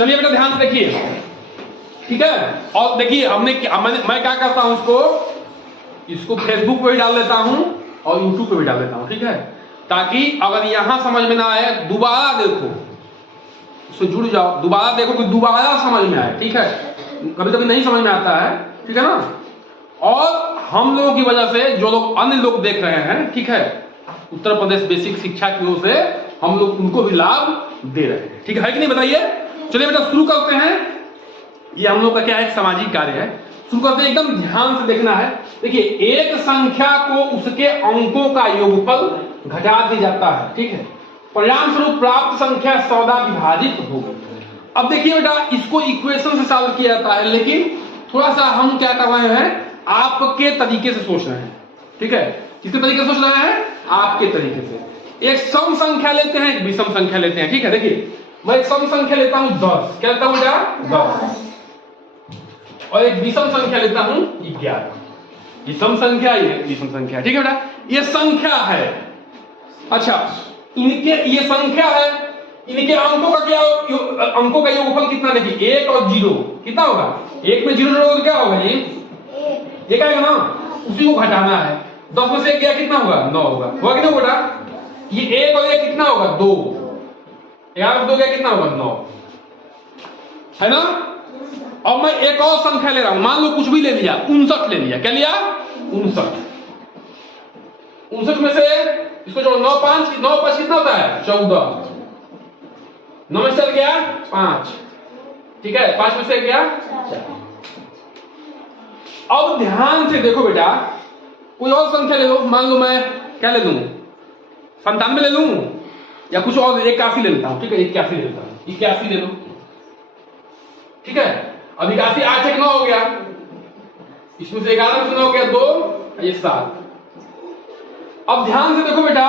चलिए बेटा ध्यान से देखिए, ठीक है। और देखिए मैं क्या करता हूं, इसको फेसबुक पे भी डाल देता हूं और यूट्यूब पे भी डाल देता हूं, ठीक है, ताकि अगर यहां समझ में ना आए दोबारा देखो, उससे जुड़ जाओ, दोबारा देखो कि दोबारा समझ में आए, ठीक है। कभी कभी नहीं समझ में आता है, ठीक है ना। और हम लोगों की वजह से जो लोग अन्य लोग देख रहे हैं, ठीक है, उत्तर प्रदेश बेसिक शिक्षा की ओर से हम लोग उनको भी लाभ दे रहे हैं, ठीक है कि नहीं, बताइए। चलिए बेटा शुरू करते हैं। ये हम लोग का क्या है, सामाजिक कार्य है। शुरू करते हैं, एकदम ध्यान से देखना है। देखिए, एक संख्या को उसके अंकों का योगफल घटा दिया जाता है, ठीक है, परिणाम स्वरूप प्राप्त संख्या 14 विभाजित हो गई। अब देखिए बेटा, इसको इक्वेशन से सॉल्व किया जाता है, लेकिन थोड़ा सा हम क्या कर रहे हैं, आपके तरीके से सोच रहे हैं, ठीक है। किसके तरीके से सोच रहे हैं, आपके तरीके से। एक सम संख्या लेते हैं, एक विषम संख्या लेते हैं, ठीक है। देखिए, मैं एक सम संख्या लेता हूं 10, क्या लेता हूं बेटा 10, और एक विषम संख्या लेता हूं 11। ये सम संख्या, ये विषम संख्या, ठीक है बेटा। ये संख्या है, अच्छा, इनके ये संख्या है, इनके अंकों का क्या, अंकों का योगफल कितना, देखिए 1 और 0 कितना होगा, 1 में 0 जोड़ोगे क्या होगा, ये क्या है ना, उसी को घटाना है। 10 में से 1 गया कितना होगा, 9 होगा कि नहीं बेटा। ये 1 और 1 कितना होगा 2, 11 में 2 गया कितना होगा 9, है ना। अब मैं एक और संख्या ले रहा हूं, मान लो कुछ भी ले लिया, 59 ले लिया, क्या लिया 59। 59 में से इसको जोड़ो, 9 5 कितना होता है 14, 9 में चल गया 5, ठीक है, 5 में से गया 4। अब ध्यान से देखो बेटा, कोई और संख्या ले लो, मान लो मैं क्या ले लूं 97 ले लूं, या कुछ और 81 ले लेता हूं, ठीक है, 81 ले लेता हूं, 81 ले लो, ठीक है। अब 81 8 1 9 हो गया, इसमें से 11 में से 9 हो गया 2, ये 7। अब ध्यान से देखो बेटा,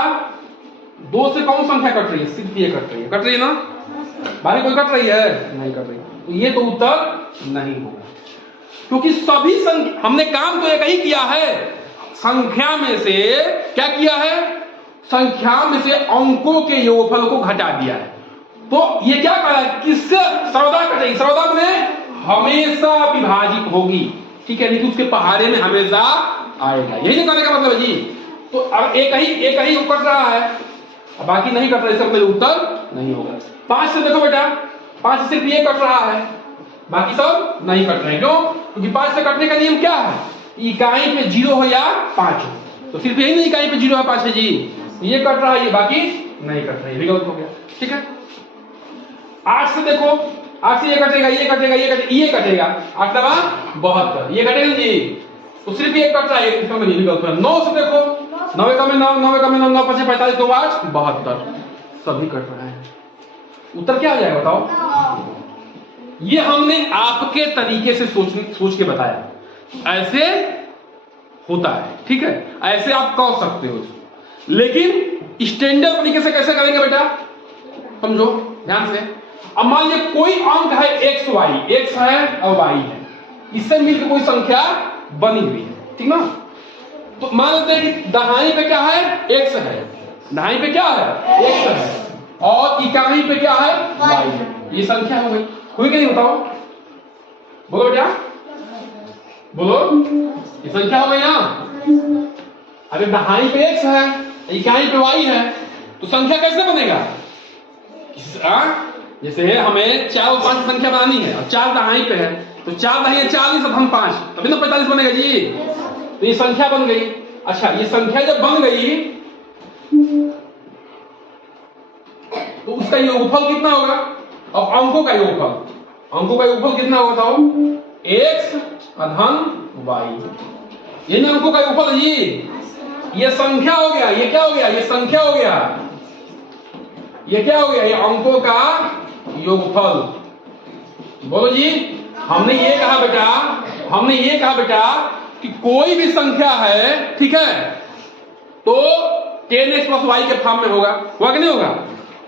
2 से कौन संख्या कट रही है, सिर्फ ये कट रही है ना, बाकी कोई कट रही है नहीं कट रही, तो ये तो उत्तर नहीं होगा, क्योंकि सभी संख्या, हमने काम तो एक ही किया है, संख्या में से क्या किया है, संख्या में से अंकों के योगफल को घटा दिया है। तो ये क्या कहा है, किससे 14 कटेगी, 14 में हमेशा विभाजित होगी, ठीक है, नहीं तो उसके पहाड़े में हमेशा आएगा, यही नहीं कहने का मतलब है जी। तो अब एक ही कट रहा है, बाकी नहीं कट रहा, इसका मतलब उत्तर नहीं होगा। 5 से देखो बेटा, 5 से सिर्फ ये कट रहा है, बाकी सब नहीं कट रहे, क्यों, क्योंकि 5 से कटने का नियम क्या है, इकाई पे 0 हो या 5 हो, तो सिर्फ यही नहीं इकाई पे 0 है 5 है जी, ये कट रहा है, ये बाकी नहीं कट रहा है, गलत हो गया, ठीक है। 8 से देखो, 8 से ये कटेगा, ये कटेगा, ये कटेगा, 8 दवा 72, ये कटेगा जी, तो सिर्फ ये कट रहा है, इसका मतलब ये गलत है। 9 से देखो, 9 का में 9, 9 का में 9, 9 5 45 2 8 72, सभी कट रहे हैं, उत्तर क्या आ जाएगा बताओ। ये हमने आपके तरीके से सोच के बताया, ऐसे होता है, ठीक है, ऐसे आप कर सकते हो, लेकिन स्टैंडर्ड तरीके से कैसे करेंगे बेटा, समझो ध्यान से। अब मान लीजिए कोई अंक है x y, x है और y है, इससे मिलकर कोई संख्या बनी हुई है, ठीक ना। तो मान लेते हैं कि दहाई पे क्या है, x है, दहाई पे क्या है x है, और इकाई पे क्या है y है, ये संख्या हो गई, हुई कि नहीं, बताओ, बोलो बेटा बोलो, ये संख्या हो गई ना। अगर दहाई पे x है, इकाई पे y है, तो संख्या कैसे बनेगा, जैसे हमें 4 और 5 संख्या बनानी है, और 4 दहाई पे है, तो 4 दहाई 40 और हम 5, तभी तो 45 बनेगा जी, तो ये संख्या बन गई। अच्छा, ये संख्या जब बन गई तो उसका योगफल कितना होगा, अब अंकों का योगफल कितना होगा बताओ, x अधन y, ये ना अंकों का योगफल है जी, ये संख्या हो गया, ये क्या हो गया, ये संख्या हो गया, ये क्या हो गया, ये अंकों का योगफल। बोलो जी, हमने ये कहा बेटा कि कोई भी संख्या है, ठीक है, तो 10x + y के फॉर्म में होगा कि नहीं होगा,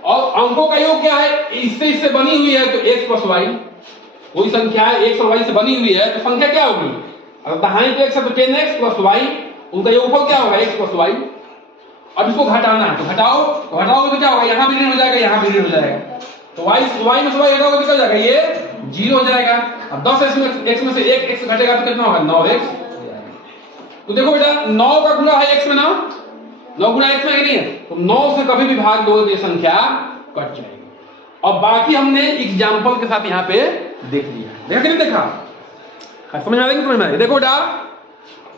और अंकों का योग क्या है, इससे बनी हुई है, तो x + y, कोई संख्या है x और y से बनी हुई है, तो संख्या क्या होगी, अगर दाहिने पे x है तो 10x + y, उनका योगफल क्या होगा x + y। अब इसको घटाना है, तो घटाओ तो क्या होगा, यहां भी ऋण हो जाएगा, यहां भी ऋण हो जाएगा, तो y में से y घटाओगे निकल जाएगा, ये 0 हो जाएगा। अब 10x में से 1x घटेगा तो कितना होगा 9x। तो देखो बेटा 9 का गुणा है x में ना, 9 गुणा x में नहीं है, तो 9 से कभी भी भाग दो तो ये संख्या कट जाएगी। और बाकी हमने एग्जांपल के साथ यहाँ पे देख लिया, देखा कि नहीं देखा, समझ में आ रही है? समझ में आ रही है? देखो बेटा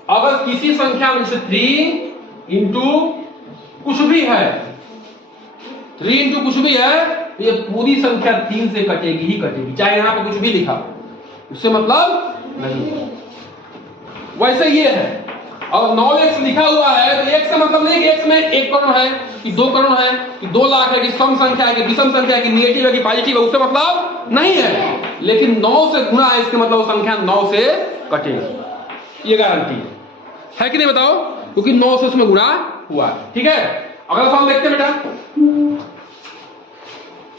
अगर किसी संख्या में से 3 इंटू कुछ भी है, 3 इंटू कुछ भी है, तो ये पूरी संख्या 3 से कटेगी ही कटेगी, चाहे यहां पर कुछ भी लिखा हो, उससे मतलब नहीं। वैसे ये है, और 9x लिखा हुआ है तो x से मतलब नहीं कि x में 1 करोड़ है कि 2 करोड़ है कि 2 लाख है कि सम संख्या है कि विषम संख्या है कि नेगेटिव है कि पॉजिटिव है, उससे मतलब नहीं है। लेकिन 9 से गुणा है इसके मतलब संख्या 9 से कटेगी, ये गारंटी है कि नहीं बताओ, क्योंकि 9 से उसमें गुणा हुआ है। ठीक है, अगला सवाल देखते हैं बेटा।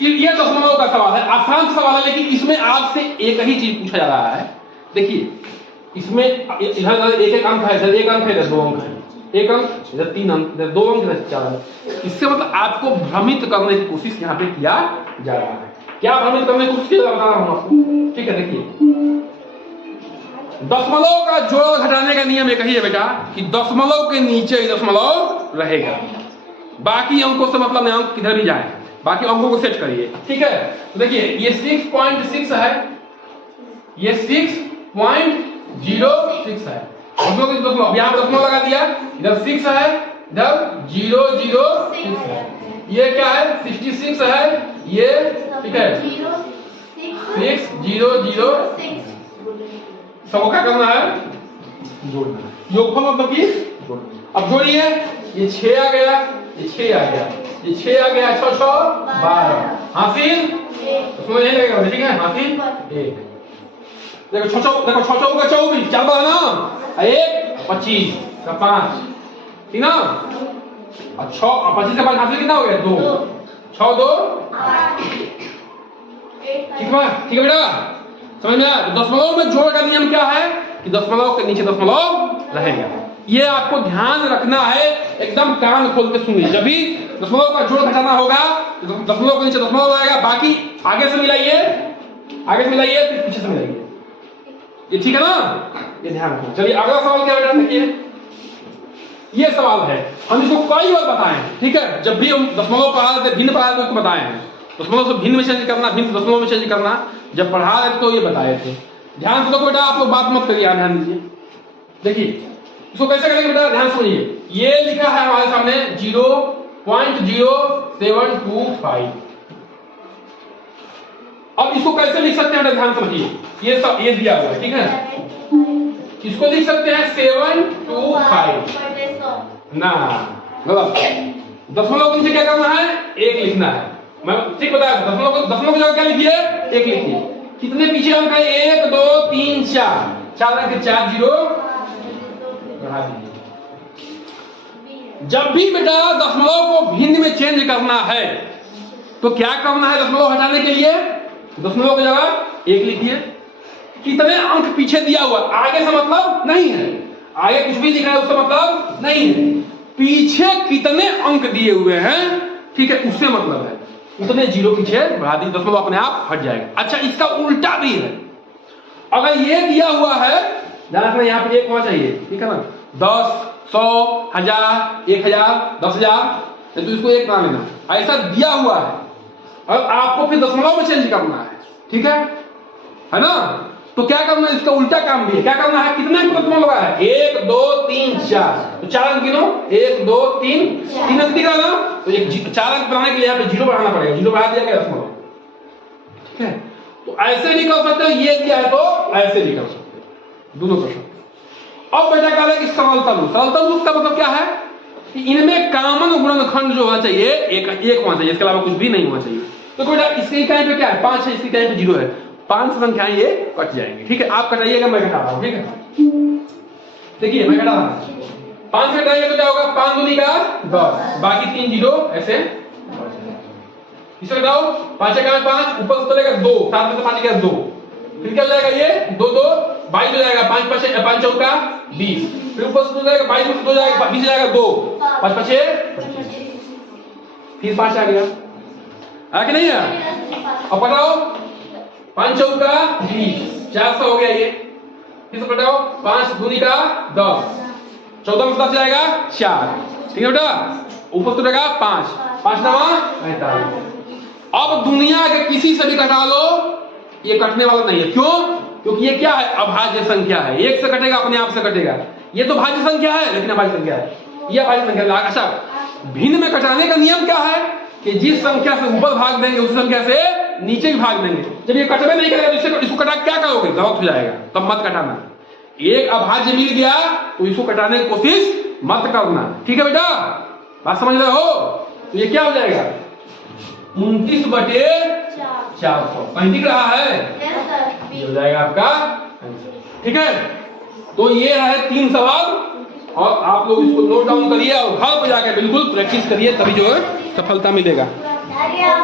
ये दशमलव का सवाल है, आसान सवाल है, लेकिन इसमें आपसे एक ही चीज पूछा जा रहा है। देखिए इसमें इधर एक अंक है, इधर 1 अंक है, इधर 2 अंक है, 1 अंक इधर 3 अंक, इधर 2 अंक, इधर 4 अंक। इससे मतलब आपको भ्रमित करने की कोशिश यहाँ पे किया जा रहा है। क्या भ्रमित करने की कोशिश किया जा रहा है आपको? ठीक है, देखिए दशमलव का जोड़ घटाने का नियम एक ही है बेटा कि दशमलव के नीचे ही दशमलव रहेगा, बाकी अंकों से मतलब अंक किधर भी जाए, बाकी अंकों को सेट करिए। ठीक है, तो देखिए ये 6.6 है, ये 6.06 है, यहाँ पर दशमलव लगा दिया, इधर 6 है, इधर 006 है, ये क्या है 66 है, ये ठीक है 6006। सबको क्या करना है? जोड़ना। योगफल मतलब कि अब जोड़िए, ये 6 आ गया, ये 6 आ गया, ये 6 आ गया, 6 6 12, हासिल उसमें नहीं लगेगा, ठीक है, हासिल 1। देखो 6 6 देखो 6 6 का 24, 4 12 ना, 1 25 का 5, ठीक ना, और 6 और 25 का 5 हासिल कितना हो गया 2, 6 2 ठीक है, ठीक है बेटा, समझ में आया? दशमलव में जोड़ का नियम क्या है कि दशमलव के नीचे दशमलव रहेगा। ये आपको ध्यान रखना है, एकदम कान खोल के सुनिए। जब भी दशमलव का जोड़ घटाना होगा तो दशमलव के नीचे दशमलव रहेगा, बाकी आगे से मिलाइए, आगे से मिलाइए, फिर पीछे से मिलाइए, ये ठीक है ना, ये ध्यान रखना। चलिए अगला सवाल क्या बेटा, देखिए ये सवाल है, हम इसको कई बार बताएं, ठीक है, जब भी हम दशमलव पढ़ा रहे थे, भिन्न पढ़ा रहे थे उसको बताए हैं, दशमलव से भिन्न में चेंज करना, भिन्न से दशमलव में चेंज करना, जब पढ़ा रहे थे तो ये बताए थे। ध्यान से देखो बेटा, आप लोग बात मत करिए, ध्यान दीजिए। देखिए इसको कैसे करेंगे बेटा, ध्यान सुनिए। ये लिखा है हमारे सामने 0.0725। अब इसको कैसे लिख सकते हैं बेटा, ध्यान समझिए। ये सब ये दिया हुआ है, ठीक है, इसको लिख सकते हैं 725 ना, गलत। दशमलव के नीचे क्या करना है, 1 लिखना है। मैं ठीक बताया, दशमलव की जगह क्या लिखिए, 1 लिखिए। कितने पीछे अंक है, 1 2 3 4, 4 अंक 4 0 बढ़ा दीजिए। जब भी बेटा दशमलव को भिन्न में चेंज करना है तो क्या करना है, दशमलव हटाने के लिए दशमलव की जगह 1 लिखिए। कितने अंक पीछे दिया हुआ, आगे से मतलब नहीं है, आगे कुछ भी लिखा है उससे मतलब नहीं है, पीछे कितने अंक दिए हुए हैं, ठीक है, उससे मतलब है। उतने 0 पीछे बढ़ा दी, दशमलव अपने आप हट जाएगा। अच्छा इसका उल्टा भी है, अगर ये दिया हुआ है, ध्यान रखना यहाँ पे 1 होना चाहिए, ठीक है ना, 10 100 1000 1000 10000, तो इसको 1 बना लेना, ऐसा दिया हुआ है। अब आपको फिर दशमलव में चेंज करना है, ठीक है ना, तो क्या करना है, इसका उल्टा काम भी है। क्या करना है, कितने अंक दशमलव लगा है, 1 2 3 4, तो 4 अंक गिनो, 1 2 3 3 अंक दिखा ना, तो एक 4 अंक बनाने के लिए यहाँ पे 0 बढ़ाना पड़ेगा, 0 बढ़ा दिया गया दशमलव, ठीक है। तो ऐसे भी कर सकते हो, ये दिया है तो ऐसे भी कर सकते हो, दोनों कर सकते हो। अब बेटा कह रहा है कि सरलता लूप, सरलता लूप का मतलब क्या है कि इनमें कॉमन गुणनखंड जो होना चाहिए एक होना चाहिए, इसके अलावा कुछ भी नहीं होना चाहिए। तो बेटा इसकी इकाई पे क्या है, 5 है, इसकी इकाई पे 0 है, 5 संख्याएं ये कट जाएंगे, ठीक है। आप कटाइएगा, मैं घटा रहा हूं, ठीक है। देखिए मैं घटा रहा हूं, 5 से घटाइएगा तो क्या होगा, 5 दूनी का 10, बाकी 3 0 ऐसे, इसे घटाओ, 5 का 5, ऊपर से चलेगा 2, 7 में से 5 गया 2, फिर क्या जाएगा ये 2 2 22 हो जाएगा, 5 5 5 चौका 20, फिर ऊपर से 2 जाएगा, 22 में से 2 जाएगा, 20 जाएगा 2, 5 5 फिर 5 आ गया, आ कि नहीं है, अब पटाओ, 5 चौका 20, 400 हो गया ये। फिर से पटाओ, 5 दूनी का 10, 14 में 10 जाएगा 4, ठीक है बेटा। ऊपर तो रहेगा 5, 5 नवा 45। अब दुनिया के किसी से भी कटा लो, ये कटने वाला नहीं है। क्यों? क्योंकि ये क्या है? अभाज्य संख्या है। एक से कटेगा, अपने आप से कटेगा। ये तो भाज्य संख्या है, लेकिन अभाज्य संख्या है। ये अभाज्य संख्या। अच्छा, भिन्न में कटाने का नियम क्या है कि जिस संख्या से ऊपर भाग देंगे उस संख्या से नीचे भी भाग देंगे। जब ये कटवे नहीं करेगा तो इसको कटा क्या करोगे? गलत हो जाएगा, तब मत कटाना। एक अभाज्य मिल गया तो इसको कटाने की कोशिश मत करना, ठीक है बेटा? बात समझ रहे हो? तो ये क्या हो जाएगा? 29/400 कहीं दिख रहा है? हो जाएगा आपका, ठीक है। तो ये है 3 सवाल, और आप लोग इसको नोट डाउन करिए और घर पर जाकर बिल्कुल प्रैक्टिस करिए, तभी जो है सफलता मिलेगा।